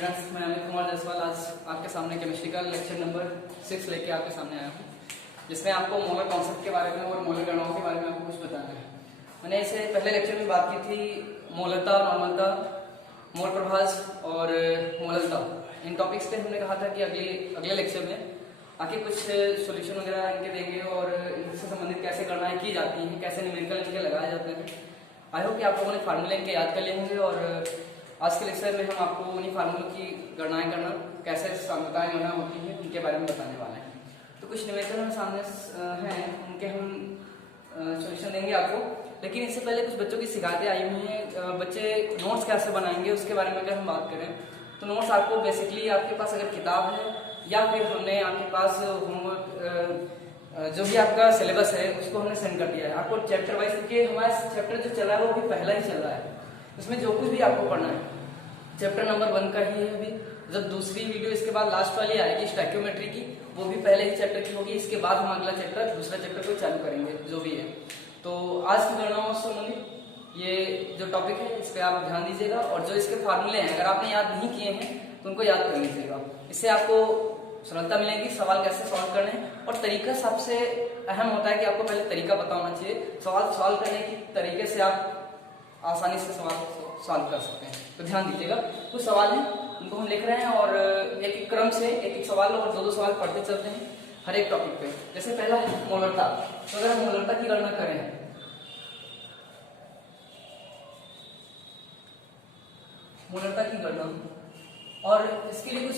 Students, मैं अमित कुमार जायसवाल आज आपके सामने केमिस्ट्री का लेक्चर नंबर 6 लेके आपके सामने आया हूँ, जिसमें आपको मोलर कॉन्सेप्ट के बारे में और मोलर गणनाओं के बारे में आपको कुछ बताना है। मैंने इसे पहले लेक्चर में बात की थी, मोलरता, नॉर्मलता, मोल प्रभाज और मोलरता। इन टॉपिक्स पे हमने कहा था कि अगले लेक्चर में आके कुछ सॉल्यूशन वगैरह इनके देंगे और इनसे संबंधित कैसे गणनाएं की जाती हैं, कैसे न्यूमेरिकल इनके लगाए जाते हैं। आई होप कि आप लोगों ने फार्मूले इनके याद कर लिए होंगे और आज के लेक्चर में हम आपको उन्हीं फार्मूलों की गणनाएं करना, कैसे सांद्रताएं गणना होती हैं, उनके बारे में बताने वाले हैं। तो कुछ न्यूमेरिकल हमारे सामने हैं, उनके हम सॉल्यूशन देंगे आपको। लेकिन इससे पहले कुछ बच्चों की शिकायतें आई हुई हैं, बच्चे नोट्स कैसे बनाएंगे उसके बारे में अगर हम बात करें तो नोट्स आपको बेसिकली आपके पास अगर किताब है या फिर हमने आपके पास होमवर्क जो भी आपका सिलेबस है उसको हमने सेंड कर दिया है आपको चैप्टर वाइज, क्योंकि हमारा चैप्टर जो चल रहा है वो अभी पहला ही चल रहा है। उसमें जो कुछ भी आपको पढ़ना है चैप्टर नंबर 1 का ही है। अभी जब दूसरी वीडियो इसके बाद लास्ट वाली आएगी स्टैक्योमेट्री की, वो भी पहले ही चैप्टर की होगी। इसके बाद हम अगला चैप्टर, दूसरा चैप्टर को चालू करेंगे जो भी है। तो आज की गणनाओं से संबंधित ये जो टॉपिक है इस पे आप ध्यान दीजिएगा और जो इसके फार्मूले हैं अगर आपने याद नहीं किए हैं तो उनको याद कर लीजिएगा। इससे आपको सरलता मिलेगी सवाल कैसे सॉल्व करने हैं। और तरीका सबसे अहम होता है कि आपको पहले तरीका पता होना चाहिए। सवाल सॉल्व करने की तरीके से आप आसानी से सवाल सॉल्व कर सकते हैं। तो ध्यान दीजिएगा, कुछ सवाल हैं उनको हम लिख रहे हैं और एक एक क्रम से एक एक सवाल और दो सवाल पढ़ते चलते हैं हर एक टॉपिक पे। जैसे पहला है मोलरता। तो अगर हम मोलरता की गणना करें, मोलरता की गणना, और इसके लिए कुछ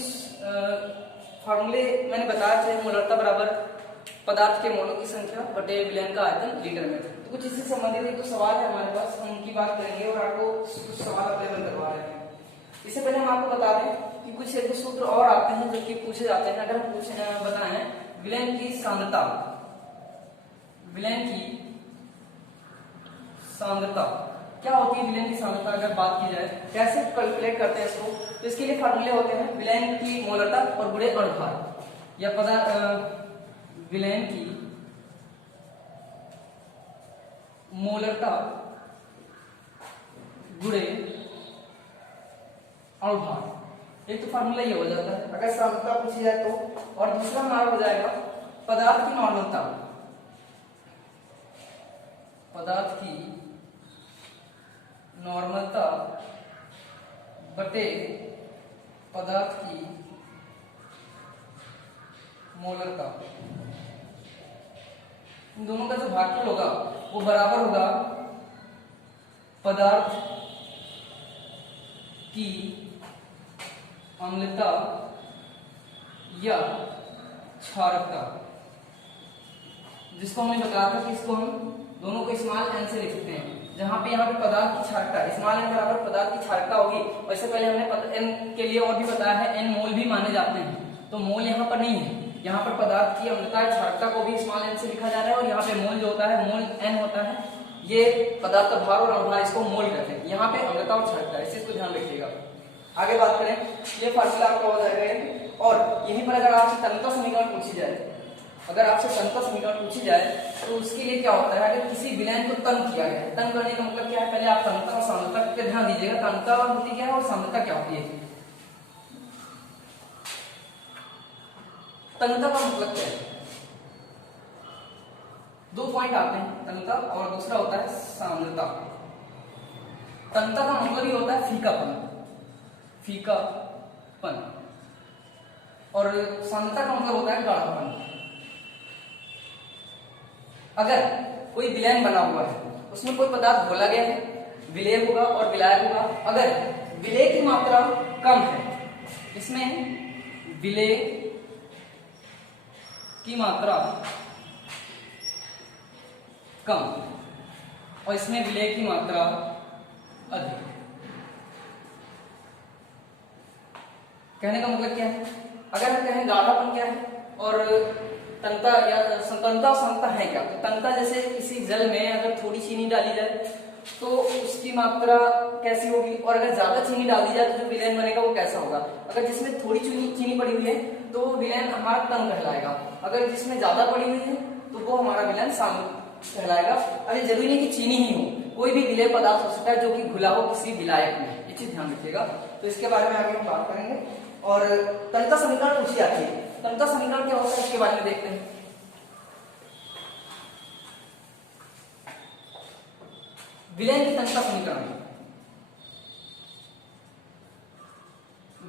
फार्मूले मैंने बताया थे। मोलरता बराबर पदार्थ के मोलों की संख्या बटे विलयन का आयतन लीटर में। तो कुछ इससे संबंधित एक तो सवाल है हमारे पास, हम उनकी बात करेंगे और आपको कुछ सवाल अवेलेबल करवा रहे हैं। इससे पहले हम आपको बता दें कि कुछ एक सूत्र और आते हैं जो कि पूछे जाते हैं। अगर हम बताएं विलयन की सांद्रता, विलयन की सांद्रता क्या होती है, विलयन की सांद्रता अगर बात की जाए कैसे कैलकुलेट करते हैं इसको, तो इसके लिए फार्मूले होते हैं विलयन की मोलरता और गुणे अणुभार, या विलयन की मोलरता गुणे अणुभार। एक तो फार्मूला ये हो जाता है अगर सांद्रता पूछी जाए तो, और दूसरा हमारा हो जाएगा पदार्थ की नॉर्मलता, पदार्थ की नॉर्मलता बटे पदार्थ की मोलरता। इन दोनों का जो भागफल होगा वो बराबर होगा पदार्थ की अम्लता या क्षारकता, जिसको हमने बताया था कि इसको हम दोनों को स्मॉल एन से लिख सकते हैं। जहां पे यहाँ पे पदार्थ की क्षारकता स्मॉल एन बराबर पदार्थ की क्षारकता होगी। और इससे पहले हमने एन के लिए और भी बताया है, एन मोल भी माने जाते हैं। तो मोल यहाँ पर नहीं है, यहाँ पर पदार्थ की अम्लता क्षारकता को भी स्मॉल एन से लिखा जा रहा है और यहाँ पे मोल जो होता है मोल एन होता है। ये पदार्थ का भार और अणुभार इसको मोल कहते हैं। यहाँ पे अम्लता और क्षारकता है, इस चीज को ध्यान रखिएगा। आगे बात करें, ये फार्मूला आपका हो जाएगा। और यहीं पर अगर आपसे तन्यता समीकरण पूछी जाए, अगर आपसे तन्यता समीकरण पूछी जाए तो उसके लिए क्या होता है, अगर किसी विलयन को तन किया गया है, तन करने का मतलब क्या है, पहले आप तन्यता और सांद्रता पे ध्यान दीजिएगा। तन्यता होती क्या है और सांद्रता क्या होती है। तन्यता का मतलब क्या है, दो पॉइंट आते हैं, तन्यता और दूसरा होता है सांद्रता। तन्यता का मतलब ही होता है फीकापन, फीकापन, और सांद्रता का मतलब होता है गाढ़ापन। अगर कोई विलयन बना हुआ है, उसमें कोई पदार्थ घोला गया है, विलेय होगा और विलायक होगा। अगर विलेय की मात्रा कम है, इसमें विलेय की मात्रा कम और इसमें विलेय की मात्रा अधिक। कहने का मतलब क्या है, अगर हम कहें गाढ़ापन क्या है और तन्यता या तन्यता सांद्रता है क्या, तो तन्यता जैसे किसी जल में अगर थोड़ी चीनी डाली जाए तो उसकी मात्रा कैसी होगी, और अगर ज्यादा चीनी डाल दी जाए तो जो विलयन बनेगा वो कैसा होगा। अगर जिसमें थोड़ी चीनी पड़ी हुई है तो विलयन हमारा तन कहलाएगा, अगर जिसमें ज्यादा पड़ी हुई है तो वो हमारा विलयन सांद्र कहलाएगा। अरे जरूरी नहीं कि चीनी ही हो, कोई भी विलेय पदार्थ हो सकता है जो कि घुला हो किसी विलायक में, ये चीज ध्यान रखिएगा। तो इसके बारे में आगे हम बात करेंगे। और तंत्र समीकरण पूछी जाती है, तंत्र समीकरण क्या होता है इसके बारे में देखते हैं। विलेय की तंत्र समीकरण,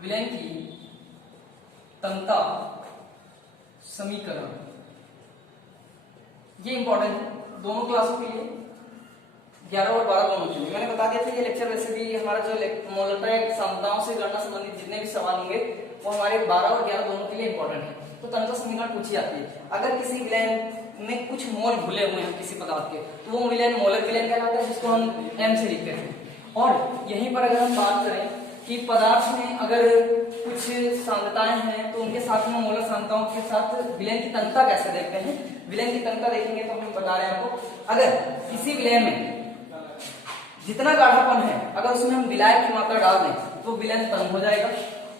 विलेय की तंत्र समीकरण, ये इंपॉर्टेंट है दोनों क्लासों के लिए, 11 और 12 दोनों के लिए। मैंने बता दिया था ये लेक्चर वैसे भी हमारा जो मोलरता क्षमताओं से गणना संबंधित जितने भी सवाल होंगे वो हमारे 12 और 11 दोनों के लिए इंपॉर्टेंट है। तो तंत्र समीकरण पूछी जाती है। अगर किसी विलयन में कुछ मोल घुले हुए हैं किसी पदार्थ के, तो वो विलयन मोलर विलयन कहलाता है, जिसको हम m से लिखते हैं। और यहीं पर अगर हम बात करें कि पदार्थ में अगर कुछ सांद्रताएं हैं तो उनके साथ में मोलर सांद्रताओं के साथ विलयन की तंत्रता कैसे देखते हैं। विलयन की तंत्रता देखेंगे तो हम बता रहे हैं आपको, अगर किसी विलयन में जितना गाढ़ापन है अगर उसमें हम विलायक की मात्रा डाल दें तो विलयन तंग हो जाएगा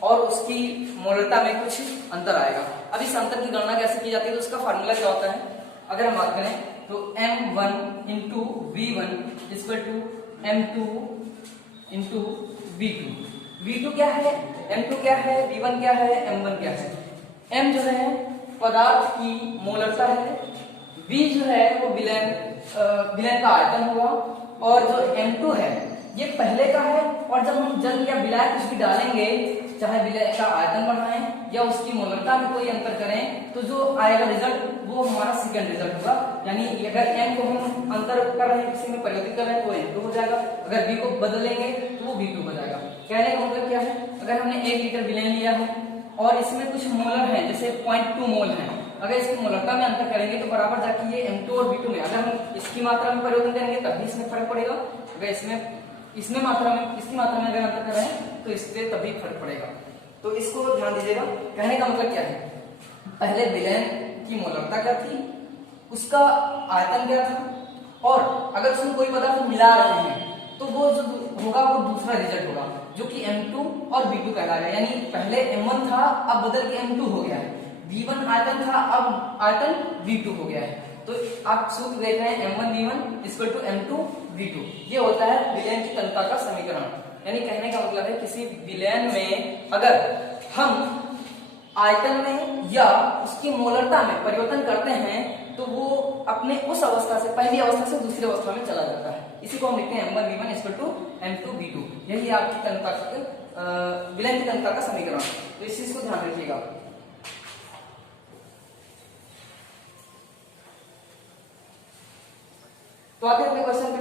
और उसकी मोलरता में कुछ अंतर आएगा। अब इस अंतर की गणना कैसे की जाती है, तो उसका फार्मूला क्या होता है। अगर हम बात करें तो m1 into v1 equal to m2 into v2। v2 क्या है, m2 क्या है, v1 क्या है, m1 क्या है। m जो है पदार्थ की मोलरता है, v जो है वो विलयन का आयतन होगा, और जो m2 है ये पहले का है। और जब हम जल या विलायक कुछ भी डालेंगे, चाहे विलय का आयतन बढ़ाएं या उसकी मोलरता में कोई अंतर करें, तो जो आएगा रिजल्ट वो हमारा सेकंड रिजल्ट होगा। यानी अगर m को हम अंतर कर रहे हैं, किसी में परिवर्तित कर रहे हैं तो m2 हो जाएगा, अगर v को बदलेंगे तो वो v2 हो जाएगा। कहने का मतलब क्या है, अगर हमने 1 लीटर विलयन लिया है और इसमें कुछ मोलर है जैसे 0.2 मोल है, अगर इसकी मोलरता में अंतर करेंगे तो बराबर जाके ये m2 और v2 में, अगर हम इसकी मात्रा में परिवर्तन करेंगे तभी इसमें फर्क पड़ेगा, अगर इसकी मात्रा में अगर अंतर कर रहे हैं तो इससे तभी फर्क पड़ेगा। तो इसको ध्यान दीजिएगा। कहने का मतलब क्या है, पहले विलयन की मोलरता क्या थी, उसका आयतन क्या था, और अगर उसमें कोई पदार्थ मिला रहे हैं तो वो जो होगा वो दूसरा रिजल्ट होगा जो कि m2 और v2 कहलाएगा। यानी पहले m1 था अब बदल के m2 हो गया है, v1 आयतन था अब आयतन v2 हो गया है। तो आप सूत्र देख रहे हैं m1 v1 equal to m2 v2, ये होता है विलयन की तंत्रता का समीकरण। यानी कहने का मतलब है किसी विलयन में अगर हम आयतन में या उसकी मोलरता में परिवर्तन करते हैं तो वो अपने उस अवस्था से, पहली अवस्था से दूसरी अवस्था में चला जाता है। इसी को हम लिखते हैं m1 v1 equal to m2 v2। यही आपकी तंत्रता विलयन की तंत्रता का समीकरण। तो इस चीज को ध्यान रखिएगा। तो आते हैं अपने क्वेश्चन पे,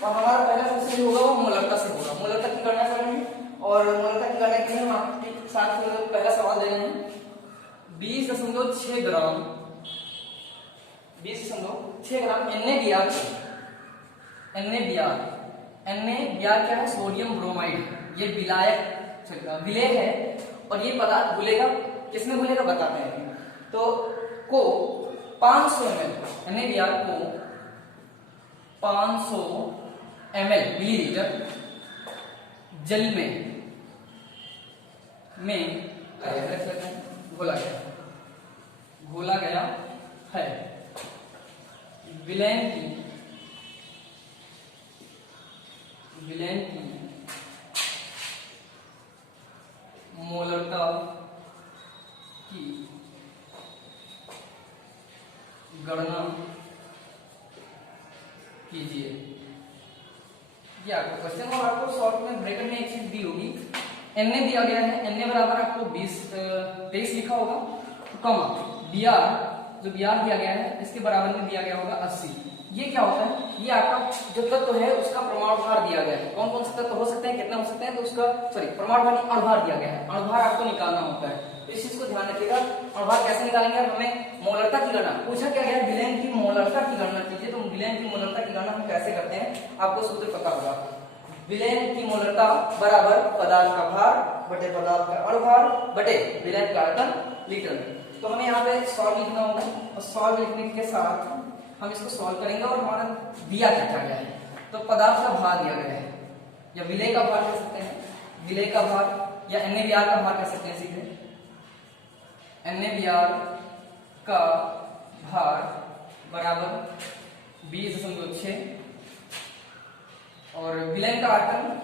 और हमारा पहला क्वेश्चन जो होगा वो मोलरता से होगा। मोलरता की गणना करेंगे, और मोलरता की गणना के लिए हम आपके साथ पहला सवाल दे रहे हैं 20.6 ग्राम 20.6 ग्राम NaBr क्या है, सोडियम ब्रोमाइड, ये विलेय है और ये पदार्थ घुलेगा, किसमें घुलेगा बताते हैं। तो को 500 ml NaBr को 500 ml मिलीलीटर जल में घोला गया है। विलयन की मोलरता की गणना कीजिए। ये आपका क्वेश्चन, और आपको शॉर्ट में ब्रैकेट में एक चीज दी होगी, Na दिया गया है, Na बराबर आपको 23 लिखा होगा, तो कमा Br, जो Br दिया गया है इसके बराबर में दिया गया होगा 80। ये क्या होता है, ये आपका जो तत्व है उसका प्रमाण भार दिया गया है। कौन कौन से तत्व हो सकते हैं, कितना हो सकते हैं, तो उसका प्रमाण भार अणुभार दिया गया है, अणुभार आपको निकालना होता है। तो इस चीज को ध्यान रखिएगा। अणुभार कैसे निकालेंगे, हमें मोलरता की गणना पूछा क्या गया, विलयन की मोलरता की गणना कीजिए। तो विलयन की मोलरता की गणना हम कैसे करते हैं, आपको सूत्र पता होगा। विलयन की मोलरता बराबर पदार्थ का भार बटे पदार्थ का अणुभार बटे विलयन का आयतन लीटर में। तो हमें यहाँ पे सॉल्व लिखना होगा, और सॉल्व लिखने के साथ हम इसको सॉल्व करेंगे। और हमारा दिया क्या गया है, तो पदार्थ का भार दिया गया है, या विलय का भार कह सकते हैं, विलय का भार या NaBr का भार कह सकते हैं सीधे। NaBr का भार बराबर 20.6 और विलयन का आयतन,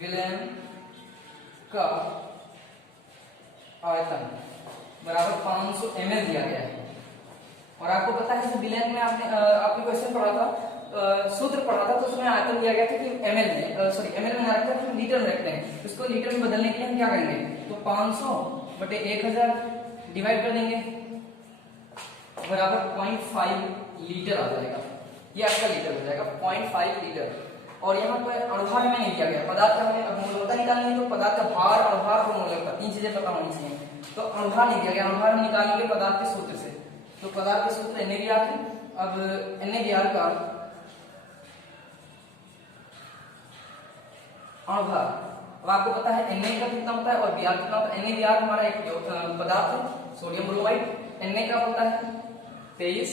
विलयन का आयतन बराबर 500 ml दिया गया है। और आपको पता है विलयन में आपने क्वेश्चन पढ़ा था, सूत्र पढ़ा था, तो उसमें आयतन दिया गया था कि ml में, सॉरी ml में ना रखकर हम लीटर में रखते हैं। उसको लीटर में बदलने के लिए हम क्या करेंगे, तो 500 बटे 1000 डिवाइड कर देंगे, बराबर 0.5 लीटर आ जाएगा। ये आपका लीटर हो जाएगा, 0.5 लीटर। और यहाँ पर अणुभार में नहीं दिया गया, पदार्थ का हमें मोलकता निकालनी है, तो पदार्थ का भार, अणुभार और मोलकता, तीन चीजें पता होनी चाहिए। तो अणुभार नहीं दिया गया, अणुभार हम निकालेंगे पदार्थ के सूत्र से। तो पदार्थ के सूत्र NaBr है। अब NaBr का अणुभार, अब आपको पता है Na का कितना होता है और Br कितना होता है। NaBr हमारा एक पदार्थ है, सोडियम ब्रोमाइड। Na का होता है 23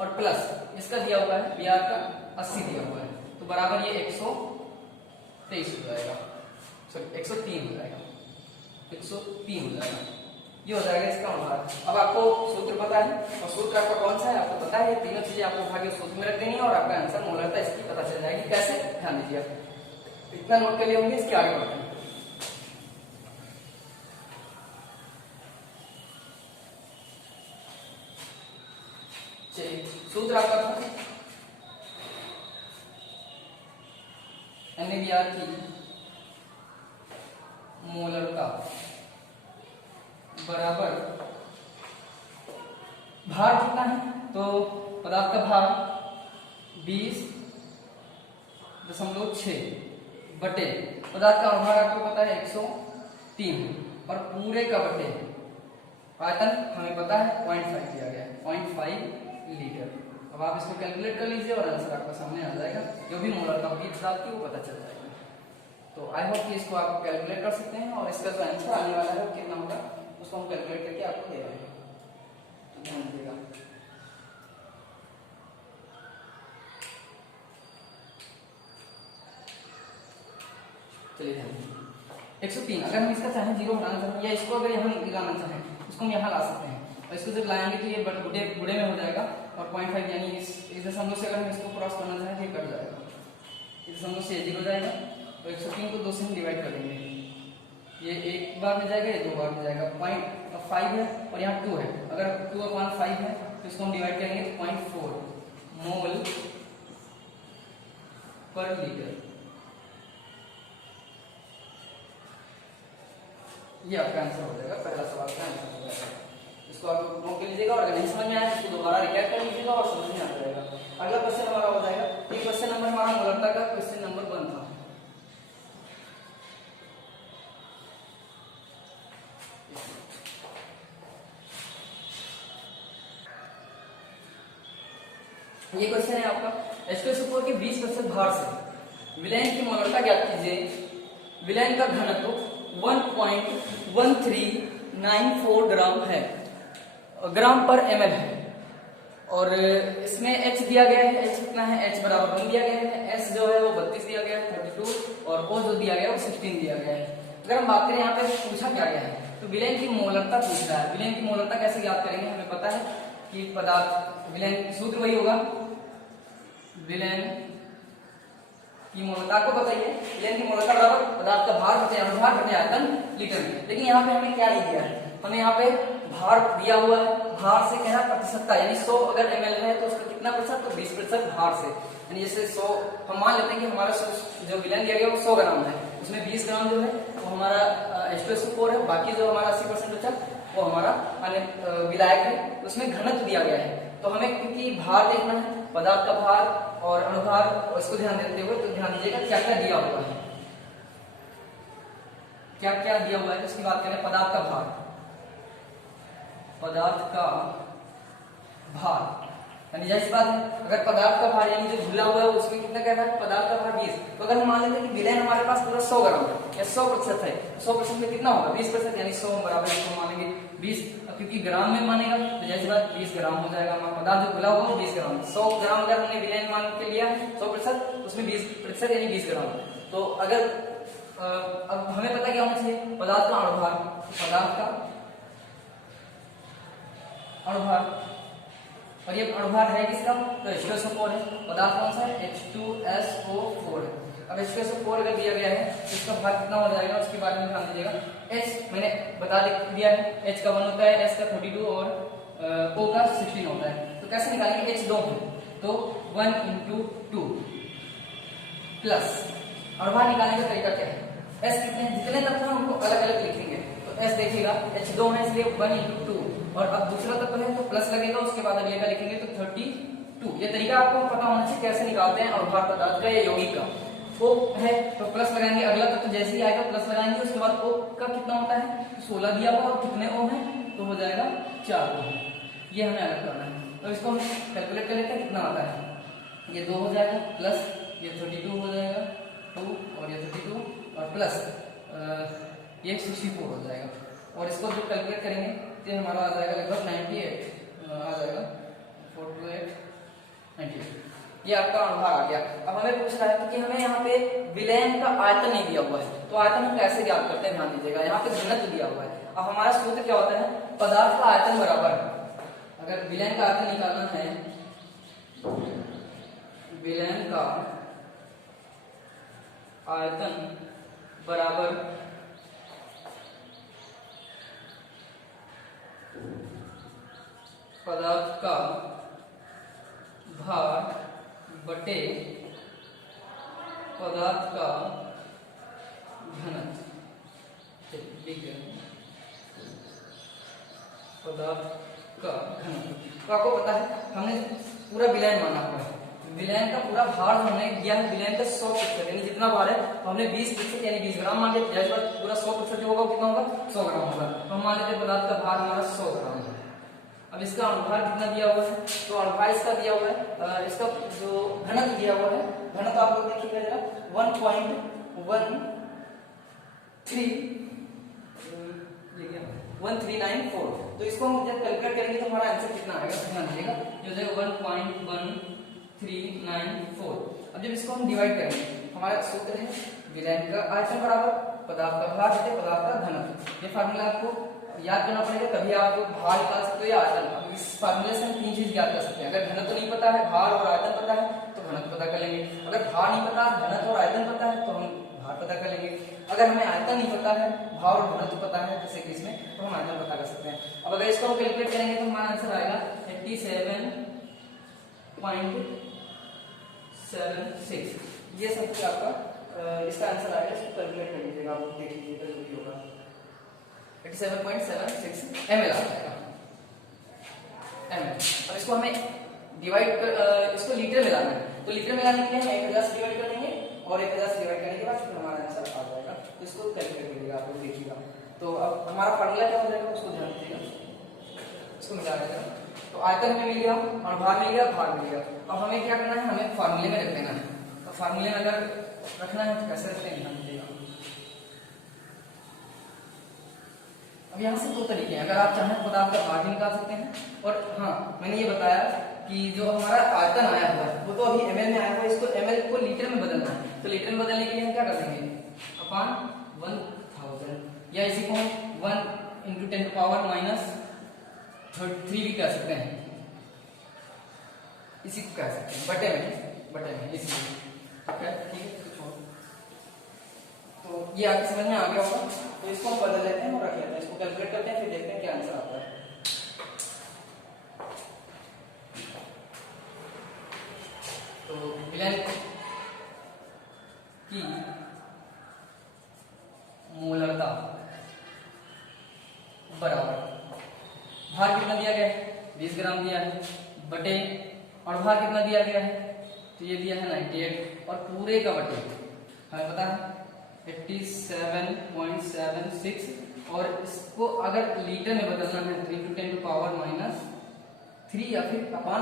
और प्लस इसका दिया हुआ है Br का 80 दिया हुआ है, तो बराबर ये 123 हो जाएगा, सॉरी 103 हो जाएगा, 103 हो जाएगा। ये हो जाएगा इसका अणुभार। अब आपको सूत्र पता है, और सूत्र आपका कौन सा है आपको पता है। ये तीनों चीजें आपको उठा के सूत्र में रख देनी है और आपका आंसर मोलरता इसकी पता चल जाएगी। कैसे, ध्यान दीजिए, इतना नोट कर लिए होंगे, इसके आगे बढ़ते हैं। चलिए, सूत्र आपका था NaBr की मोलरता बराबर भार कितना है, तो पदार्थ का भार 20.6 बटे पदार्थ का अणुभार आपको पता है 103 और पूरे का बटे आयतन हमें पता है 0.5 दिया गया है, 0.5 लीटर। अब आप इसको कैलकुलेट कर लीजिए और आंसर आपका सामने आ जाएगा। जो भी मोलरता होगी इस बात की वो पता चल जाएगा। तो आई होप कि इसको आप कैलकुलेट कर सकते हैं और इसका जो आंसर आने वाला है वो कितना होगा उसको हम कैलकुलेट करके आपको दे रहे हैं, तो ध्यान दीजिएगा। चलिए ध्यान 103, अगर हम इसका चाहें जीरो हटाना चाहें या इसको अगर यहाँ निकालना चाहें उसको हम यहाँ ला सकते हैं, और इसको जब लाएंगे तो ये बुढ़े में हो जाएगा और 0.5 यानी इस दशमलव से अगर हम इसको क्रॉस करना चाहें तो ये कट जाएगा, इस दशमलव से 0 हो जाएगा। तो 103 को 2 से हम डिवाइड कर देंगे, ये एक बार में जाएगा, ये 2 बार में जाएगा। 0.5 है और यहाँ 2 है, अगर 2/5 है तो इसको हम डिवाइड करेंगे तो 0.4 मोल पर लीटर। ये आपका आंसर हो जाएगा, पहला सवाल का आंसर हो जाएगा। इसको आप नोट कर लीजिएगा और अगर नहीं समझ में आए तो दोबारा रिकैप कर लीजिएगा और समझ में आ जाएगा। अगला क्वेश्चन हमारा हो जाएगा, ये क्वेश्चन नंबर हमारा मोलरता का क्वेश्चन नंबर 1 था। ये क्वेश्चन है आपका H2SO4 के 20% भार से विलयन की मोलरता ज्ञात कीजिए। विलयन का घनत्व 1.1394 ग्राम है, ग्राम पर ml है, और इसमें H दिया गया है। H कितना है, H बराबर 1 दिया गया है, S जो है वो 32 दिया गया है, 32, और O जो दिया गया है वो 16 दिया गया है। अगर हम बात करें यहाँ पे पूछा क्या गया है, तो विलयन की मोलरता पूछ रहा है। विलयन की मोलरता कैसे ज्ञात करेंगे, हमें पता है कि पदार्थ, विलयन सूत्र वही होगा, विलयन की मोलरता को बताइए। विलयन की मोलरता बराबर पदार्थ का भार बटे अणुभार बटे आयतन लीटर में। लेकिन यहाँ पे हमें क्या नहीं दिया है, हमें यहाँ पे भार दिया हुआ है, भार से क्या है प्रतिशतता, यानी 100 अगर ml है तो उसका कितना प्रतिशत, तो 20% भार से, यानी जैसे 100 हम मान लेते हैं कि हमारा जो विलयन दिया गया वो 100 ग्राम है, उसमें 20 ग्राम जो है वो हमारा H2SO4 है, बाकी जो हमारा 80% बचा वो हमारा अन्य विलायक है, उसमें घनत्व दिया गया है। तो हमें क्योंकि भार देखना है, पदार्थ का भार और अणुभार, इसको ध्यान देते हुए तो ध्यान दीजिएगा क्या क्या दिया हुआ है, क्या क्या दिया हुआ है। उसकी बात करें, पदार्थ का भार, पदार्थ का भार यानी जैसी बात है, अगर पदार्थ का भार यानी जो झुला हुआ है उसमें कितना कह रहा है, पदार्थ का भार 20। तो अगर हम मान लेते हैं कि विलयन हमारे पास पूरा 100 ग्राम है या 100% है, 100% में कितना होगा 20%, यानी 100 बराबर इसको मानेंगे 20, क्योंकि ग्राम में मानेगा तो जैसी बात 20 ग्राम हो जाएगा हमारा पदार्थ जो खुला हुआ 20 ग्राम। 100 ग्राम अगर हमने विलयन मान के लिया 100%, उसमें 20% यानी 20 ग्राम। तो अगर अब हमें पता क्या होना चाहिए, पदार्थ का अणुभार, पदार्थ का अणुभार और ये अणुभार है किसका, तो H2SO4 है। पदार्थ कौन सा है, H2SO4 है। अब H2SO4 अगर दिया गया है तो इसका भार कितना हो जाएगा, उसके बारे में ध्यान दीजिएगा। H मैंने बता दिया है, H का 1 होता है, S का 32 और O का 16 होता है। तो कैसे निकालेंगे, H 2 है तो 1 × 2 प्लस अणुभार निकालने का तरीका क्या है, S कितने जितने तत्व हैं उनको अलग अलग लिखेंगे। तो S देखिएगा H 2 है इसलिए 1 × 2, और अब दूसरा तत्व है तो प्लस लगेगा, उसके बाद अगले का लिखेंगे तो 32। ये तरीका आपको पता होना चाहिए कैसे निकालते हैं अणुभार पदार्थ का या यौगिक का। O है तो प्लस लगाएंगे, अगला तत्व जैसे ही आएगा प्लस लगाएंगे, उसके बाद O का कितना होता है 16 दिया हुआ, और कितने O है तो हो जाएगा 4 O। ये हमें अलग करना है, तो इसको हम कैलकुलेट कर लेते हैं कितना आता है। ये 2 हो जाएगा प्लस ये 32 हो जाएगा 2 और ये 32 और प्लस ये 64 हो जाएगा, और इसको जो कैलकुलेट करेंगे तो हमारा आ जाएगा लगभग 98 आ जाएगा 428 98। ये आपका अणुभार आ गया। अब हमें पूछ रहा है कि हमें यहाँ पे विलयन का आयतन नहीं दिया हुआ है, तो आयतन हम कैसे ज्ञात करते हैं, ध्यान दीजिएगा। यहाँ पे घनत्व दिया हुआ है। अब हमारा सूत्र क्या होता है, पदार्थ का आयतन बराबर, अगर विलयन का आयतन निकालना है, विलयन का आयतन बराबर पदार्थ का भार बटे पदार्थ का घनत्व, पदार्थ का घनत्व। तो आपको पता है हमने पूरा विलयन माना हुआ है, विलयन का पूरा भार हमने दिया है, विलयन का 100% यानी जितना भार है हमने 20% यानी 20 ग्राम मान लिया, पूरा 100% जो होगा कितना होगा 100 ग्राम होगा। तो हम मान लेते हैं पदार्थ का भार हमारा 100 ग्राम है। अब इसका अणुभार कितना दिया हुआ है, तो अणुभार इसका दिया हुआ है, इसका जो घनत्व दिया हुआ है, घनत्व आप लोग देखिएगा जरा 1.1394। तो इसको हम जब कैलकुलेट करेंगे तो हमारा आंसर कितना आएगा, ध्यान दीजिएगा, ये हो जाएगा 1.1394। अब जब इसको हम डिवाइड करेंगे, हमारा सूत्र है विलयन का आयतन बराबर पदार्थ का भार बटे पदार्थ का घनत्व। ये फार्मूला आपको याद करना पड़ेगा, तभी आप भार निकाल सकते हो या आयतन। इस फार्मूले से हम 3 चीज याद कर सकते हैं। अगर घनत्व नहीं पता है, भार और आयतन पता है तो घनत्व पता कर लेंगे। अगर भार नहीं पता, घनत्व और आयतन पता है तो हम भार पता कर लेंगे। अगर हमें आयतन नहीं पता है, भार और घनत्व पता है जैसे कि इसमें, तो हम आयतन पता कर सकते हैं। अब अगर इसको हम कैलकुलेट करेंगे तो हमारा आंसर आएगा 87.76। ये सब कुछ आपका इसका आंसर आएगा। इसको कैलकुलेट कर लीजिएगा, आप देख लीजिएगा जो भी होगा 87.76 ml आ जाएगा ml। और इसको हमें डिवाइड कर इसको लीटर में लाना है, तो लीटर में लाने के लिए हम 1000 से डिवाइड कर देंगे, और 1000 से डिवाइड करने के बाद फिर हमारा आंसर आ जाएगा। तो इसको कैलकुलेट करिएगा, आप लोग देखिएगा। तो अब हमारा फार्मूला क्या हो जाएगा उसको ध्यान दीजिएगा, इसको मिला देगा। तो आयतन में मिल गया और भार मिल गया, भार मिल गया। अब हमें क्या करना है, हमें फार्मूले में रख देना है। तो फार्मूले में अगर रखना है तो कैसे रखते हैं, ध्यान दीजिएगा। अब यहाँ से 2 तरीके हैं, अगर आप चाहें तो पदार्थ का भार भी निकाल सकते हैं, और हाँ मैंने ये बताया कि जो हमारा आयतन आया हुआ है वो तो अभी ml में आया हुआ है, इसको ml को लीटर में बदलना है। तो लीटर में बदलने के लिए हम क्या कर देंगे, अपॉन 1000, या इसी को 1 × 10⁻³ भी कह सकते हैं, इसी को कह सकते हैं, बटे में इसी ठीक है। तो ये आपकी समझ में आ गया होगा। तो इसको हम बदल लेते हैं और रख लेते हैं, इसको कैलकुलेट करते हैं, फिर देखते हैं क्या आंसर आता है। तो विलयन की मोलरता बराबर भार कितना दिया गया है, 20 ग्राम दिया है, बटे और भार कितना दिया गया है, तो ये दिया है 98, और पूरे का बटे हमें पता है 87.76, और इसको अगर लीटर में बदलना है 3 × 10⁻³ या फिर अपॉन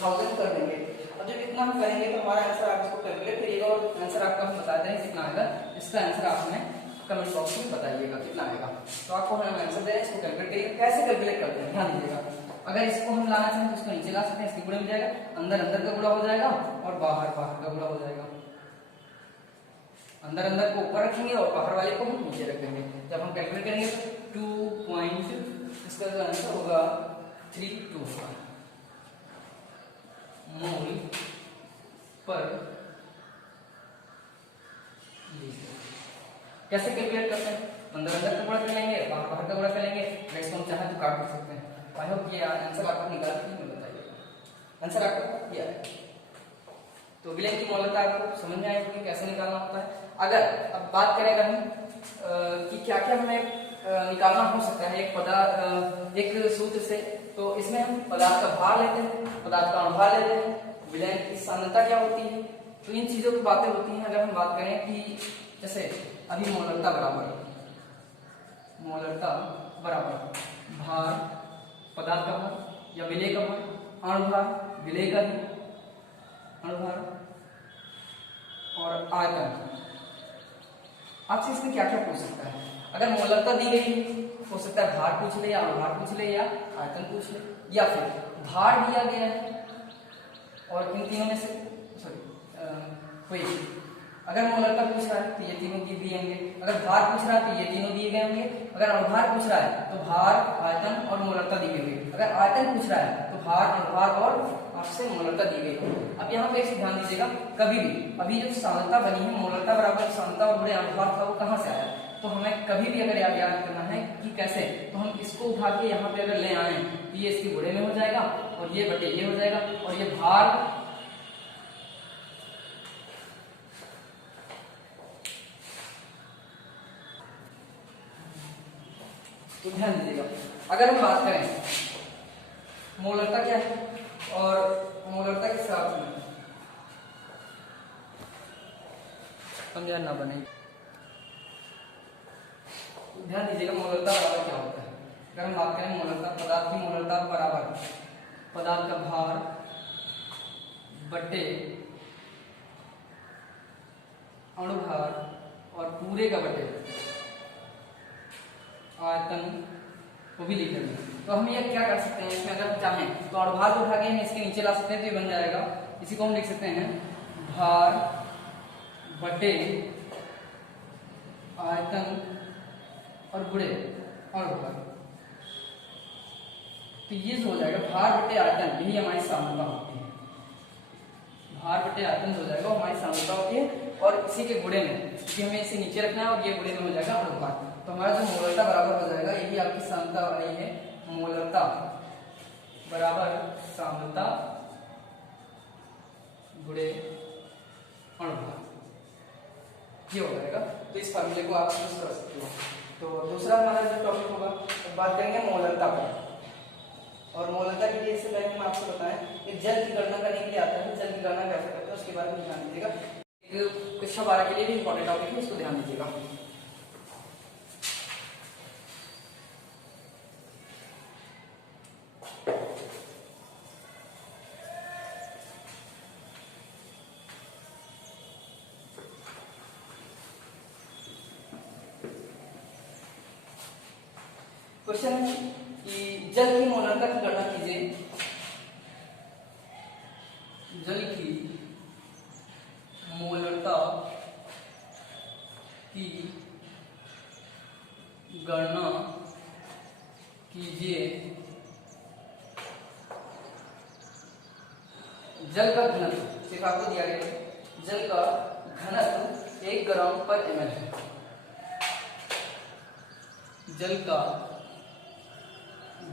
1000 कर देंगे। अब जब इतना हम करेंगे तो हमारा आंसर आप इसको कैलकुलेट करिएगा, और आंसर आपका हम बता दें कितना आएगा। इसका आंसर आप हमें कमेंट बॉक्स में बताइएगा कितना आएगा। तो आपको हम आंसर दे, इसको कैलकुलेट करिएगा। कैसे कैलकुलेट करते हैं ध्यान दीजिएगा। अगर इसको हम लाना चाहें तो इसको नीचे ला सकते हैं, इसके गुणा मिल जाएगा, अंदर का गुणा हो जाएगा और बाहर का गुणा हो जाएगा। अंदर को ऊपर रखेंगे और बाहर वाले को हम नीचे रखेंगे। जब हम कैलकुलेट करेंगे तो 2 पॉइंट इसका जो आंसर होगा 32 होगा। मोल पर लीटर। कैसे कैलकुलेट करते हैं? अंदर अंदर का गुणा कर लेंगे, बाहर बाहर का गुणा कर लेंगे, इसको हम चाहे तो काट भी सकते हैं। आई होप ये आंसर आपको निकाल के नहीं बताइएगा। आंसर आपको ये है। तो विलेन की मौलिकता आपको समझ में आएगी कि कैसे निकालना होता है। अगर अब बात करें हम कि क्या क्या हमें निकालना हो सकता है एक पदार्थ एक सूत्र से, तो इसमें हम पदार्थ का भार लेते हैं, पदार्थ का अनुभार लेते हैं, विलयन की सांद्रता क्या होती है, तो इन चीजों की बातें होती हैं। अगर हम बात करें कि जैसे अभी मोलरता बराबर भार, पदार्थ का भार या विलेय का भार, अणुभार विलेय का अणुभार और आयतन। आपसे इसमें क्या क्या पूछ सकता है? अगर मोलरता दी गई हो सकता है भार पूछ ले या अणुभार पूछ ले या आयतन पूछ ले, या फिर भार दिया गया है और इन तीनों में से कोई अगर मोलरता पूछ रहा है तो ये तीनों दिए होंगे, अगर भार पूछ रहा है तो ये तीनों दिए गए होंगे, अगर अणुभार पूछ रहा है तो भार, आयतन और मोलरता दी गई होगी, अगर आयतन पूछ रहा है तो भार, अणुभार और आपसे मोलरता दी गई होगी। अब यहाँ पे एक ध्यान दीजिएगा, कभी भी अभी जो सांद्रता बनी है मोलरता बराबर सांद्रता और बड़े अणुभार था, वो कहाँ से आया? तो हमें कभी भी अगर याद करना है कि कैसे, तो हम इसको उठा के यहाँ पे अगर ले आए तो ये इसके गुणे में हो जाएगा और ये बटे ये हो जाएगा और ये भार तो ध्यान दीजिएगा। अगर हम बात करें मोलरता क्या है और मोलरता के साथ में समझा ना बने, ध्यान दीजिएगा मोलरता बराबर क्या होता है। अगर हम बात करें मोलरता, पदार्थ की मोलरता बराबर पदार्थ का भार बटे अणुभार और पूरे का बटे आयतन को भी लीटर में। तो हम ये क्या कर सकते हैं इसमें, अगर हम चाहें तो अणुभार को उठा के हम इसके नीचे ला सकते हैं, तो ये बन जाएगा, इसी को हम लिख सकते हैं भार बटे आयतन और गुणे अणुभार। तो ये जो हो जाएगा भार बटे आयतन, यही हमारी सांद्रता होती है, भार बटे आयतन हो जाएगा हमारी सांद्रता होती है, और इसी के गुणे में क्योंकि हमें इसे नीचे रखना है और ये गुणे में हो जाएगा अणुभार। तो हमारा जो मोलरता बराबर हो जाएगा, यही आपकी सांद्रता वाली है, मोलरता बराबर सांद्रता गुणे अणुभार, ये हो जाएगा। तो इस फार्मूले को आप यूज कर सकते हो। तो दूसरा हमारा जो टॉपिक होगा, तो बात करेंगे मोलरता पर। और मोलरता के लिए इससे पहले हम आपको बताएं कि जल की गणना करने के लिए आता है, जल की गणना कैसे करते हैं उसके बारे में ध्यान दीजिएगा। कक्षा 12 के लिए भी इंपॉर्टेंट टॉपिक है, इसको ध्यान दीजिएगा। क्वेश्चन है कि जल की मोलरता की गणना कीजिए। जल की मोलरता की गणना कीजिए। जल का घनत्व सिर्फ आपको दिया गया है, जल का घनत्व 1 ग्राम पर ml है। जल का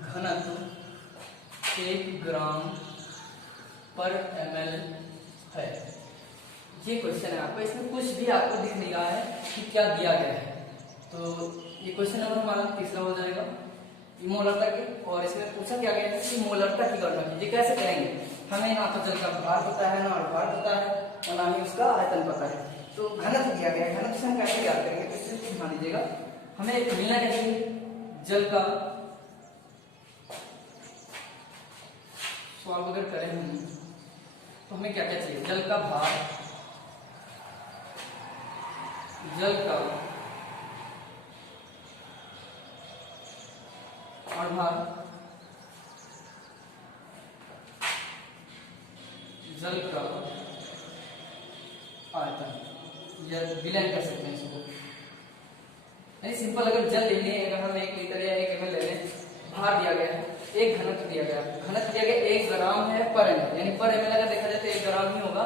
घनत्व 1 ग्राम पर ml है। ये क्वेश्चन है आपको, इसमें कुछ भी आपको दिख नहीं रहा है कि क्या दिया गया है। तो ये क्वेश्चन नंबर हमारा तीसरा हो जाएगा मोलरता के, और इसमें पूछा क्या गया है कि मोलरता की गणना कीजिए। कैसे करेंगे? हमें ना तो जल का भार पता है, ना अणुभार पता है, और ना ही उसका आयतन पता है। तो घनत्व दिया गया है, घनत्व से हम कैसे याद करेंगे? तो इससे ध्यान दीजिएगा, हमें मिलना क्या चाहिए? जल का सॉल्व अगर करें हम तो हमें क्या क्या चाहिए? जल का भार, जल का अणुभार, जल का आयतन, या विलयन कर सकते हैं इसको। नहीं सिंपल, अगर जल ले लें, अगर हम 1 लीटर या 1 ml ले लें भार दिया गया है, एक घनत्व दिया गया है। घनत्व दिया गया 1 ग्राम है पर ml, यानी पर ml अगर देखा जाए तो 1 ग्राम ही होगा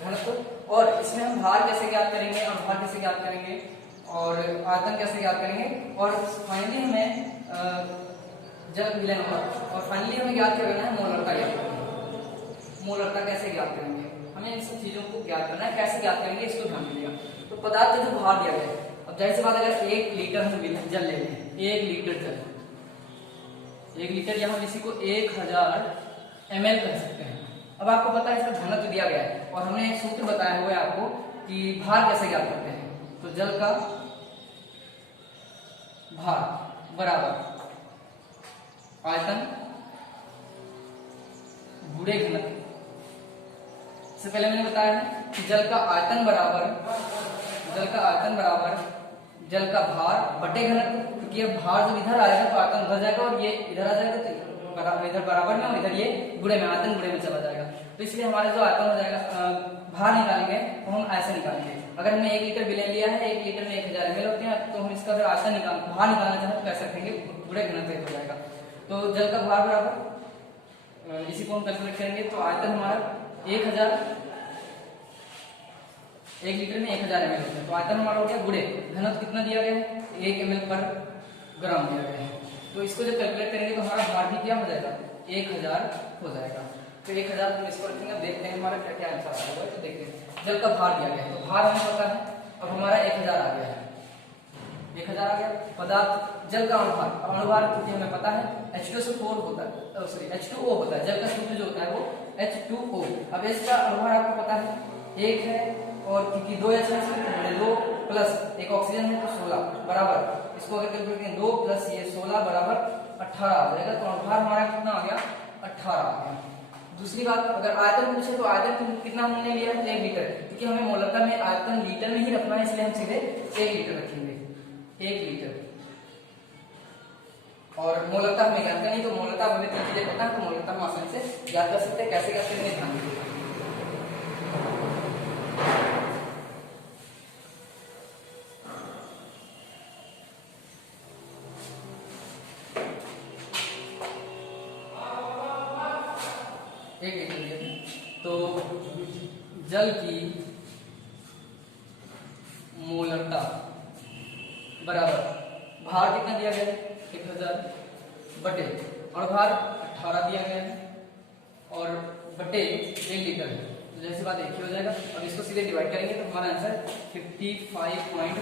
घनत्व। और इसमें हम भार कैसे ज्ञात करेंगे, और भार कैसे ज्ञात करेंगे, और आयतन कैसे ज्ञात करेंगे, और फाइनली हमें जल विलयन होगा, और फाइनली हमें ज्ञात करना है मोलरता ज्ञात करनी है। मोलरता कैसे ज्ञात करेंगे, हमें इन सब चीजों को ज्ञात करना है। कैसे ज्ञात करेंगे इसको ध्यान दीजिएगा। तो पदार्थ जो भार दिया गया है, अब जाहिर सी बात अगर 1 लीटर हम जल ले लें, 1 लीटर जल, 1 लीटर या हम इसी को 1000 ml कह सकते हैं। अब आपको पता है इसका घनत्व दिया गया है, और हमने एक सूत्र बताया हुआ है आपको कि भार कैसे ज्ञात करते हैं। तो जल का भार बराबर आयतन गुणे घनत्व। इससे पहले मैंने बताया है कि जल का आयतन बराबर जल का भार बटे घनत्व, क्योंकि ये भार जब इधर आएगा तो आयतन उधर जाएगा, और ये इधर आ जाएगा तो इधर बराबर में, और इधर ये गुणे में, आयतन गुणे में चला जाएगा। तो इसलिए हमारे जो आयतन हो जाएगा, भार निकालेंगे तो हम ऐसे निकालेंगे। अगर हमने 1 लीटर विलयन लिया है, 1 लीटर में 1000 ml होते हैं, तो हम इसका अगर आयतन भार निकालना चाहें तो कैसे रखेंगे, गुणे घनत्व हो जाएगा। तो जल का भार बराबर, इसी को हम कैलकुलेट करेंगे, तो आयतन हमारा 1 लीटर में 1000 ml होता है, तो आयतन हमारा हो गया गुणे घनत्व कितना दिया गया है, 1 ml पर ग्राम दिया गया है। तो इसको जब कैलकुलेट करेंगे तो हमारा भार भी क्या हो जाएगा, 1000 हो जाएगा। तो 1000 हम इसको रखेंगे, अब देखते हैं हमारा क्या क्या आंसर आ रहा है। तो देखते हैं जल का भार दिया गया है, तो भार हमें पता है, अब हमारा 1000 आ गया है, 1000 आ गया। पदार्थ जल का अणुभार, अब अणुभार क्योंकि हमें पता है H2SO4 होता है, सॉरी H2O होता है, जल का सूत्र जो होता है वो H2O। अब इसका अणुभार आपको पता है 1 है, और क्योंकि 2 H है 2 प्लस एक ऑक्सीजन है तो 16 बराबर, इसको अगर कैलकुलेट करें 2 प्लस ये 16 बराबर 18 आ जाएगा। तो अणुभार हमारा कितना आ गया, 18 आ गया। दूसरी बात, अगर आयतन पूछे तो आयतन कितना हमने लिया है, 1 लीटर, क्योंकि हमें मोलरता में आयतन लीटर में ही रखना है, इसलिए हम सीधे 1 लीटर रखेंगे, 1 लीटर। और मोलरता हमें ज्ञात करनी, तो मोलरता हमें 3 चीजें पता है, तो मोलरता हम आसानी से ज्ञात कर सकते हैं। कैसे ज्ञात करेंगे, ध्यान दीजिए। तो जल की मोलरता बराबर भार कितना दिया गया है, 1000 बटे अणुभार 18 दिया गया है, और बटे 1 लीटर है, तो जैसी बात एक ही हो जाएगा। अब इसको सीधे डिवाइड करेंगे तो हमारा आंसर 55.5 करने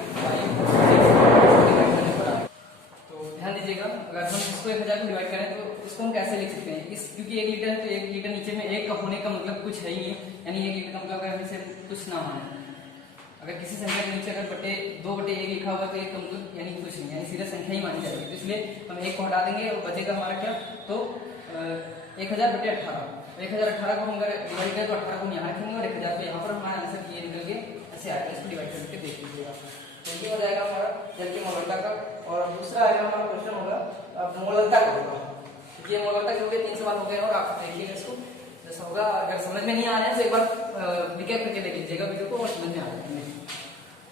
पर आएगा। तो ध्यान दीजिएगा, अगर हम इसको 1000 को डिवाइड करें तो इसको हम कैसे लिख सकते हैं, इस क्योंकि 1 लीटर है तो 1 लीटर नीचे में 1 का होने का मतलब कुछ है ही नहीं, यानी 1 लीटर का मतलब अगर इसे कुछ ना माने, अगर किसी संख्या के नीचे अगर बटे 2/1 लिखा हुआ तो 1 का मतलब यानी कुछ नहीं, यानी सीधा संख्या ही मानी जाएगी। तो इसलिए हम 1 को हटा देंगे और बचेगा हमारा क्या, तो 1000 बटे 18, 1018 को हम अगर डिवाइड करें तो 18 को यहाँ रखेंगे और 1000 को यहाँ पर हमारा आंसर ये निकल के ऐसे आएगा। इसको डिवाइड करके देख लीजिएगा, तो ये हो जाएगा हमारा जल की मोलरता का। और दूसरा आएगा हमारा क्वेश्चन होगा अब मोलरता का होगा, ये मोलरता के हो गए 3 सवाल हो गए, और आप देखिएगा इसको जैसा होगा। अगर समझ में नहीं आ रहा है तो एक बार रिकैप करके देख लीजिएगा वीडियो को, और समझ में आ जाएगा।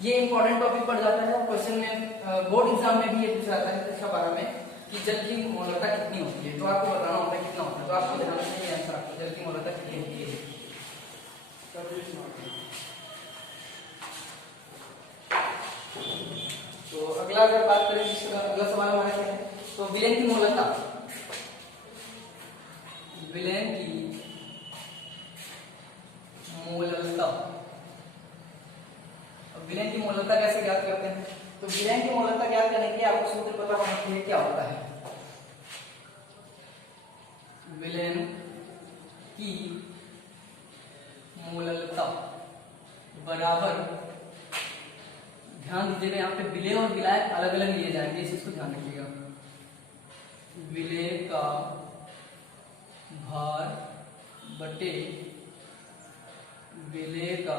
ये इंपॉर्टेंट टॉपिक पड़ जाता है क्वेश्चन में, बोर्ड एग्जाम में भी ये पूछा जाता है कक्षा 12 में कि जल की मोलरता कितनी होती है, तो आपको बताना होता है कितना होता है, तो आपको ध्यान रखना है आंसर, आपको जल की मोलरता कितनी होती है। तो अगला अगर बात करें, अगला सवाल हमारा क्या है, तो विलयन की मोलरता, विलयन की मोलरता, विलयन की मोलरता कैसे ज्ञात करते हैं, तो विलयन की मोलरता ज्ञात करने के लिए आपको सूत्र पता होना चाहिए क्या होता है। विलयन की मोलरता बराबर, ध्यान दीजिएगा यहाँ पे विलेय और विलायक अलग अलग लिए जाएंगे, इस चीज को ध्यान रखिएगा। विलेय का भार बटे विलेय का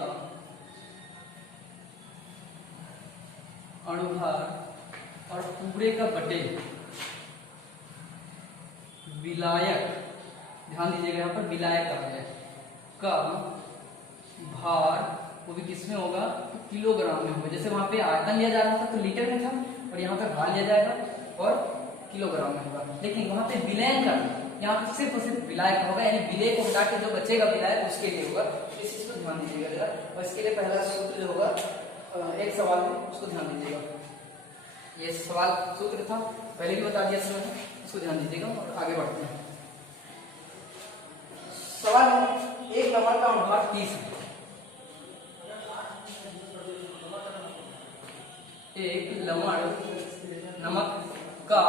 अणुभार, और पूरे का बटे विलायक, ध्यान दीजिएगा यहाँ पर विलायक आ गया का भार, वो भी किसमें होगा, तो किलोग्राम में होगा। जैसे वहां पे आयतन लिया जा रहा था तो लीटर में था, और यहाँ पे भार लिया जाएगा और किलोग्राम में होगा, लेकिन वहां पे विलयन का यहाँ पे सिर्फ और सिर्फ विलायक का होगा, यानी विलय को हटा के जो बचेगा विलायक उसके लिए होगा। इस चीज को ध्यान दीजिएगा जरा, और इसके लिए पहला सूत्र जो होगा एक सवाल है उसको ध्यान दीजिएगा। ये सवाल सूत्र था, पहले भी बता दिया समय, उसको ध्यान दीजिएगा और आगे बढ़ते हैं। सवाल है एक नंबर का अनुभाग 30 है। एक लवण नमक का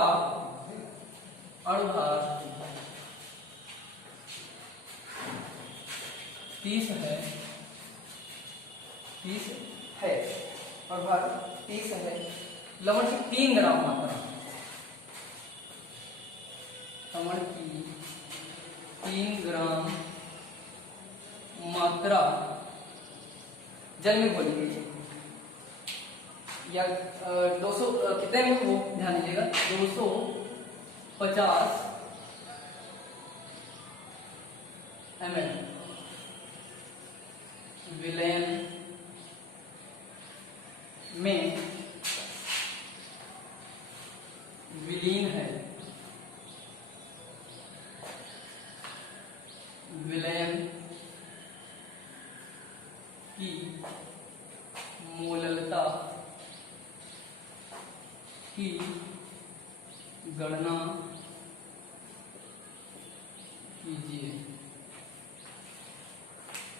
अनुभाग 30 है, 30 है, अनुभाग 30 है। लवण की 3 ग्राम मात्रा, लवण की 3 ग्राम मात्रा जल में घोली गई, या 200 कितने में वो ध्यान दीजिएगा, 250 ml विलयन में विलीन है, विलयन की मोललता की गणना कीजिए,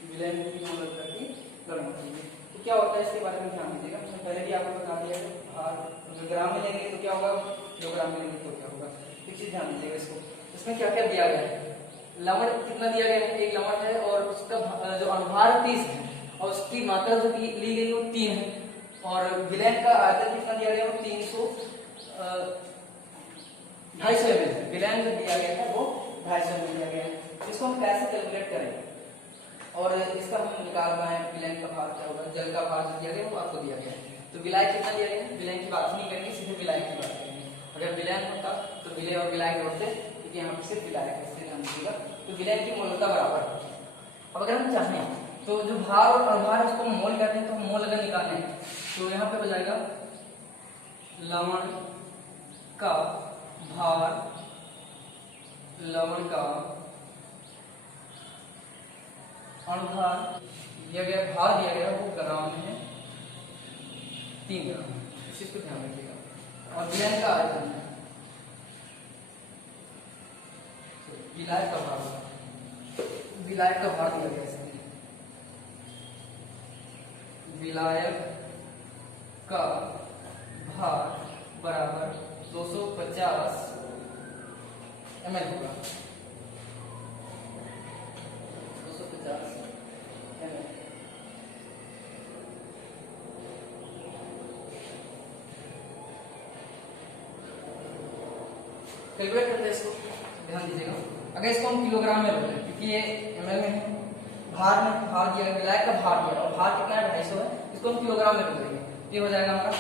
विलयन की मोललता की गणना कीजिए। तो क्या होता है इसके बारे में ध्यान दीजिएगा, मैंने पहले भी आपको बता दिया है। भार ग्राम में लेंगे तो क्या होगा, किलोग्राम में लेंगे तो क्या होगा, एक चीज ध्यान दीजिएगा इसको। इसमें क्या क्या दिया गया है, लवण कितना दिया गया है, एक लवण है और उसका जो अनुभार 30 है और उसकी मात्रा जो ली गई वो 3 है, और विलयन का आयतन कितना दिया गया वो 250 ml है। विलयन जो दिया गया है वो 250 ml दिया गया है। इसको हम कैसे कैलकुलेट करें और इसका हम निकाल पाए विलयन का भार क्या होगा, जल का भार जो दिया गया वो आपको दिया गया है। तो विलायक कितना दिया गया है, विलयन की बात नहीं करेंगे, सीधे विलायक की बात करेंगे। अगर विलयन होता तो विलय और विलायक जोड़ते, क्योंकि यहाँ पे सिर्फ विलायक है, इससे ध्यान दीजिएगा। तो विलयन की मोलता बराबर है। अब अगर हम चाहें तो जो भार और अनुभार उसको मोल करते हैं, तो हम मोल अगर निकालने हैं तो यहाँ पे हो जाएगा लवण का भार, लवण का अनुभार दिया गया, भार दिया गया वो ग्राम में है 3 ग्राम, इस चीज को ध्यान रखिएगा। और विलयन का आयतन है, विलायक का भार, विलायक का भार दिया गया इसमें, विलायक का भार बराबर 250 ml होगा, 250 ml। कैलकुलेट करते हैं इसको, ध्यान दीजिएगा। अगर इसको हम किलोग्राम में रखते हैं, क्योंकि ये ml में है, भार में भार दिया, विलायक का भार दिया और भार कितना है 250 है, इसको हम किलोग्राम में रख देंगे। ये हो जाएगा हमारा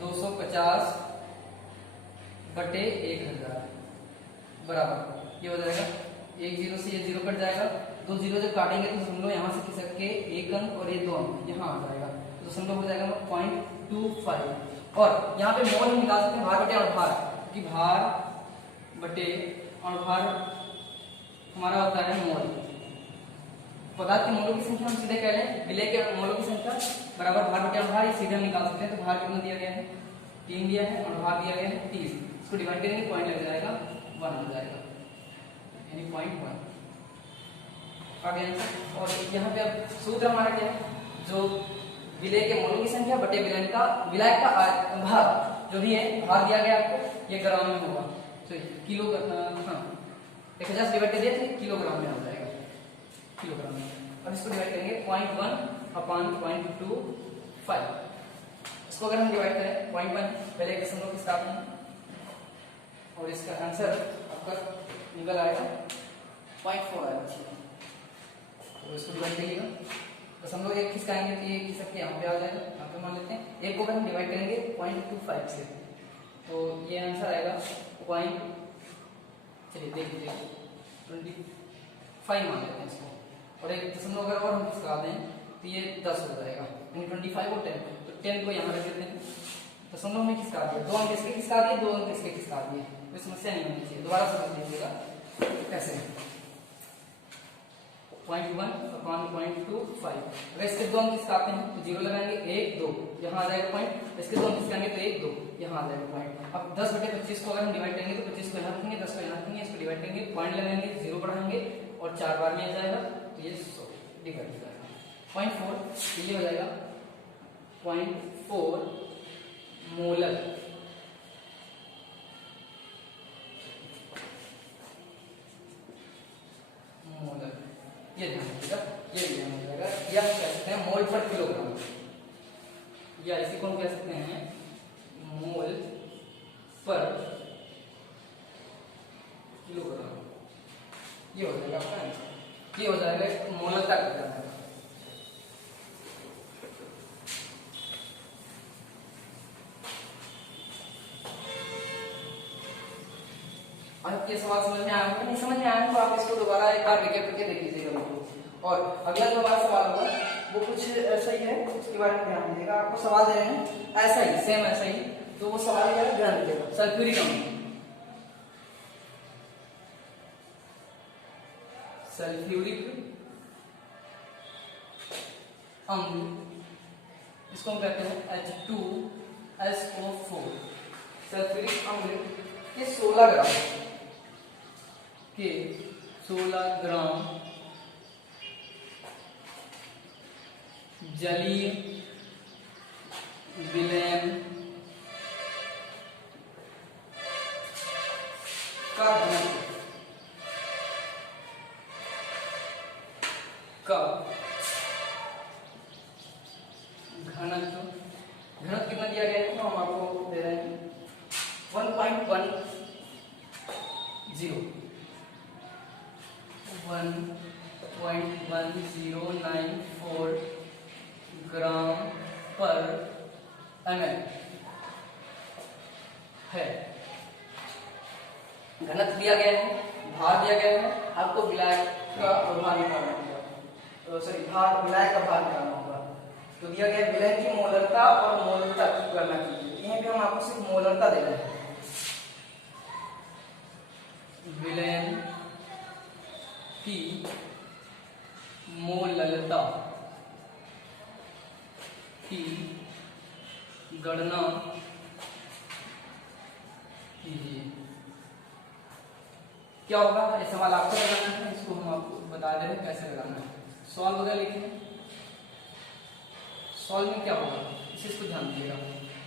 250 बटे 1000 बराबर, ये हो जाएगा 1 0 से ये 0 कट जाएगा, 2 0 जब काटेंगे तो हम लोग यहाँ से खिसक के 1 अंक और ये 2 अंक यहाँ आ जाएगा, तो हम लोग हो जाएगा 0.25। और यहाँ पे मोल हम निकाल सकते हैं भार बटे अनुभार, क्योंकि भार बटे अनुभार हमारा होता है मोल। पदार्थ के मोलों की संख्या हम सीधे कह लें, विलय के मोलों की संख्या बराबर भार बटे अनुभार, ये सीधे हम निकाल सकते हैं। तो भार कितना दिया गया है 3 दिया है, अनुभार दिया गया है 30, इसको डिवाइड करेंगे पॉइंट लग जाएगा 1 हो जाएगा, यानी 0.1 आगे आंसर। और यहाँ पे अब सूत्र हमारा क्या है, जो विलय के मोलों की संख्या बटे विलयन का, विलायक का भार जो भी है, भार दिया गया आपको, ये ग्राम में होगा, तो किलो 1000 डिवाइड कर दिया तो किलोग्राम में आ जाएगा, किलोग्राम में। अब इसको डिवाइड करेंगे 0.1/0.25, इसको अगर हम डिवाइड करें 0.1 पहले एक दशमलव के साथ में, और इसका आंसर आपका निकल आएगा 0.4 आएगा। तो इसको डिवाइड करिएगा, दशमलव एक खिसकाएंगे तो ये खिसक के यहाँ पे आ जाएगा, यहाँ पे मान लेते हैं। एक को अगर हम डिवाइड करेंगे 0.25 से, तो ये आंसर आएगा चलिए देख लीजिए 25 मान लेते हैं इसको, और एक दशमलव अगर और हम खिसका दें तो ये 10 हो जाएगा, यानी 25 और 10, तो 10 को यहाँ रख देते हैं, दशमलव में किसका दिया, 2 अंक इसके किसका दिए, 2 अंक इसके किसका दिए, कोई समस्या नहीं होनी चाहिए। दोबारा समझ लीजिएगा कैसे, 0.1 अपॉन 0.25, अगर इसके 2 अंक किसका आते हैं तो 0 लगाएंगे, 1 2 यहाँ आ जाएगा पॉइंट, इसके 2 अंक किसके आएंगे तो 1 2 यहाँ आ जाएगा पॉइंट। अब 10/25 को अगर हम डिवाइड करेंगे तो 25 को यहाँ रखेंगे, 10 को यहाँ रखेंगे, इसको डिवाइड करेंगे, पॉइंट लगाएंगे, 0 बढ़ाएंगे और 4 बार में आ जाएगा तो ये 100 डिवाइड हो जाएगा। 0.4 तो ये हो जाएगा 0.4 मोलर, मोलर ये ध्यान रखिएगा, ये ध्यान हो जाएगा। या कह सकते हैं मोल पर किलोग्राम, या इसी को हम कह सकते हैं मोल पर किलोग्राम, ये हो जाएगा आपका आंसर, ये हो जाएगा मोलरता का जाएगा। ये सवाल समझ में आया, नहीं समझ में आया तो आप इसको दोबारा एक बार रिकैप करके देख लीजिएगा। और अगला जो हमारा सवाल होगा वो कुछ ऐसा ही है, उसके बारे में ध्यान दीजिएगा। आपको सवाल दे रहे हैं ऐसा ही, सेम ऐसा ही, तो वो सवाल है ध्यान दीजिएगा। सल्फ्यूरिक अम्ल, सल्फ्यूरिक अम्ल इसको हम कहते हैं H2SO4। सल्फ्यूरिक अम्ल के 16 ग्राम जलीय विलयन का घनत्व कितना दिया गया है तो हम आपको दे रहे हैं 1.10 1.1094 ग्राम पर ml है। घनत्व दिया गया है, भार दिया गया है, आपको विलायक का भार निकालना होगा, तो सॉरी भार विलायक का भार निकालना होगा। तो दिया गया विलयन की मोलरता और मोलरता की गणना कीजिए। यहीं पे हम आपको सिर्फ मोलरता दे रहे हैं, विलयन की मोलरता की गणना कीजिए। क्या होगा, ये सवाल आपको लगाना है, इसको हम आपको बता दे रहे हैं कैसे लगाना है। सॉल्व वगैरह लिखिए, सॉल्व में क्या होगा इस चीज को ध्यान दीजिएगा।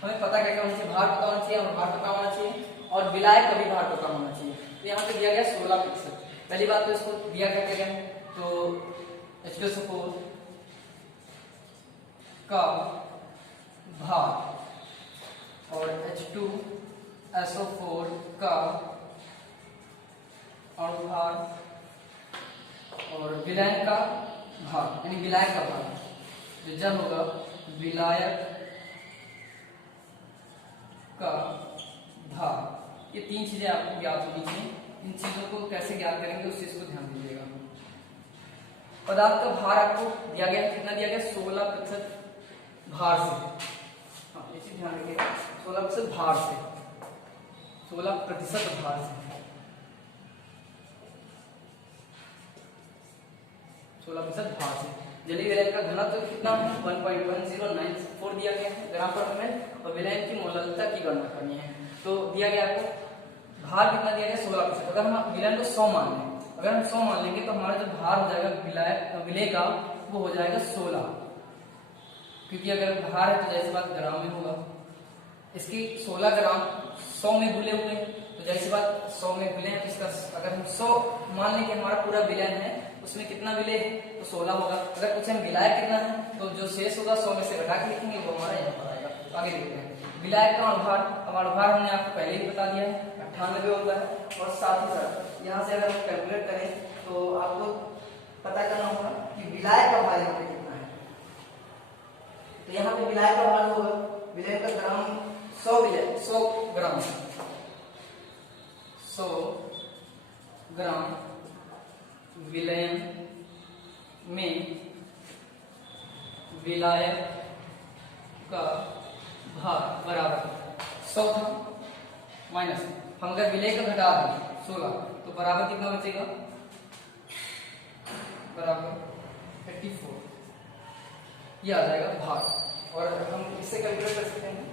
हमें पता क्या होना चाहिए, भार पता होना चाहिए और भार पता होना चाहिए और विलायक का भी भार पता होना चाहिए। तो यहाँ पे दिया गया 16%। पहली बात तो इसको दिया गया तो H2SO4 का भार और H2SO4 का भार और विलायक का भार, यानी विलायक का भार जो जब होगा विलायक का भार, ये 3 चीजें आपको ज्ञात होनी चाहिए। इन चीजों को कैसे ज्ञात करेंगे उस चीज को ध्यान दीजिएगा। पदार्थ का भार आपको दिया गया, कितना दिया गया 16% भार से, हाँ ये चीज ध्यान रखिएगा, 16% भार से, 16% भार से, 16% भार से। जलीय विलयन का घनत्व कितना है 1.1094 दिया गया है ग्राम पर ml और विलयन की मोलरता की गणना करनी है। तो दिया गया आपको भार कितना दिया गया 16%। अगर हम विलयन को 100 मान लें, अगर हम 100 मान लेंगे तो हमारा जो भार हो जाएगा विलय का वो हो जाएगा 16, क्योंकि अगर भार है तो जैसे बात ग्राम में होगा। इसकी 16 ग्राम 100 में घुले हुए, तो जैसे बात 100 में घुले हैं, इसका अगर हम 100 मान लें कि हमारा पूरा विलयन है उसमें कितना विलय है तो 16 होगा। अगर पूछे हम विलायक कितना है तो जो शेष होगा 100 में से घटा के लिखेंगे वो हमारा यहाँ पर आएगा। तो आगे देखते हैं विलायक का अणुभार हमने आपको पहले ही बता दिया है 98 होता है। और साथ ही साथ यहाँ से अगर हम कैलकुलेट करें तो आपको पता करना होगा कि विलायक का भार यहाँ पे कितना है। तो यहाँ पे विलायक का भार होगा, विलय का ग्राम 100 ग्राम विलयन में विलायक का भार बराबर 100 था माइनस, हम अगर विलय का घटा दें 16 तो बराबर कितना बचेगा, बराबर 84, ये आ जाएगा भार। और हम इससे कैलकुलेट कर सकते हैं,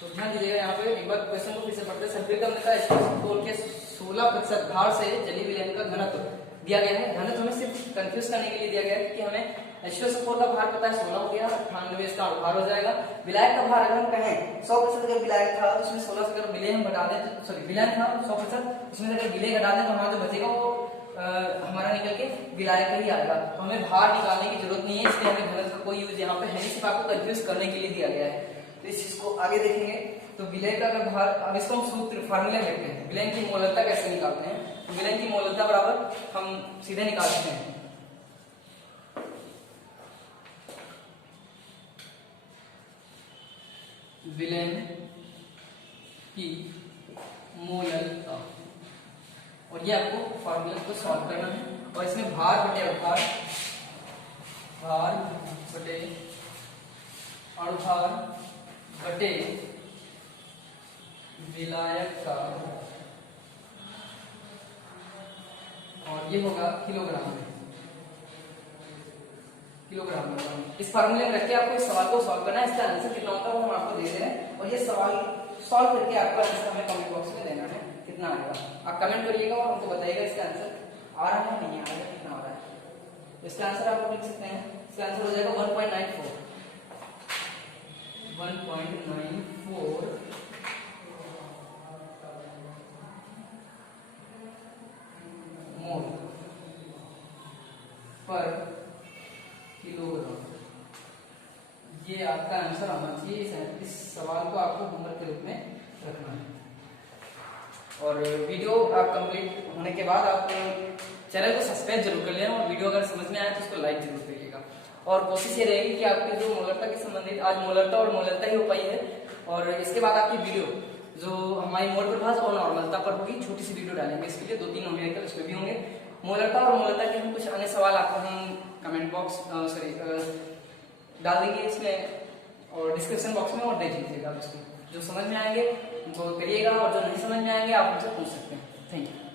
तो ध्यान दीजिएगा यहाँ पे एक बार क्वेश्चन को फिर से पढ़ते हैं। सल्फ्यूरिक अम्ल का H2SO4 के 16% भार से जलीय विलयन का घनत्व दिया गया है। घनत्व हमें सिर्फ कंफ्यूज करने के लिए दिया गया है कि हमें H2SO4 का भार पता है 16 हो गया, 98 इसका भार हो जाएगा। विलायक का भार अगर हम कहें 100% अगर विलायक था तो उसमें 16 से अगर विलय हम घटा दें, सॉरी विलयन था 100%, उसमें से अगर विलय घटा दें तो हमारा जो बचेगा वो हमारा निकल के विलायक का ही आएगा। तो हमें भार निकालने की जरूरत नहीं है, इसलिए हमें घनत्व का कोई यूज यहाँ पे है नहीं, सिर्फ आपको कंफ्यूज करने के लिए दिया गया है। तो इस चीज को आगे देखेंगे। तो विलय का अगर भार, अब इसको हम सूत्र फार्मूला लिखते हैं, विलयन की मोलरता कैसे निकालते हैं। तो विलयन की मोलरता बराबर हम सीधे निकाल सकते हैं, विलयन की मोलरता, और ये आपको फार्मूला को सॉल्व करना है। और इसमें भार बटे अणुभार, भार बटे अणुभार बटे विलायक का, और ये होगा किलोग्राम में, किलोग्राम में। इस फार्मूले में रख के आपको इस सवाल को सॉल्व करना है। इसका आंसर कितना होता है वो हम आपको दे दे रहे हैं, और ये सवाल सॉल्व करके आपका आंसर हमें कमेंट बॉक्स में देना है कितना आएगा। आप कमेंट करिएगा और हमको बताइएगा इसका आंसर आ रहा है नहीं आ रहा है, कितना आ रहा है। इसका आंसर आप लिख सकते हैं, इसका आंसर हो जाएगा 1.94 मोल पर किलोग्राम। ये आपका आंसर आना चाहिए। इस सवाल को आपको होमवर्क के रूप में रखना है। और वीडियो आप कंप्लीट होने के बाद आप चैनल को सब्सक्राइब जरूर कर लेना, और वीडियो अगर समझ में आए तो उसको लाइक जरूर करिएगा। और कोशिश ये रहेगी कि आपकी जो मोलरता के संबंधित, आज मोलरता और मोलरता ही हो पाई है, और इसके बाद आपकी वीडियो जो हमारी मोल प्रभाज और नॉर्मलता पर होगी, छोटी सी वीडियो डालेंगे इसके लिए, 2-3 न्यूमेरिकल उसमें भी होंगे। मोलरता और मोलरता के हम कुछ अन्य सवाल आपको हम कमेंट बॉक्स सॉरी डाल देंगे इसमें, और डिस्क्रिप्शन बॉक्स में, और देख लीजिएगा उसको। जो समझ में आएंगे वो करिएगा, और जो नहीं समझ में आएंगे आप उनसे पूछ सकते हैं। Thank you.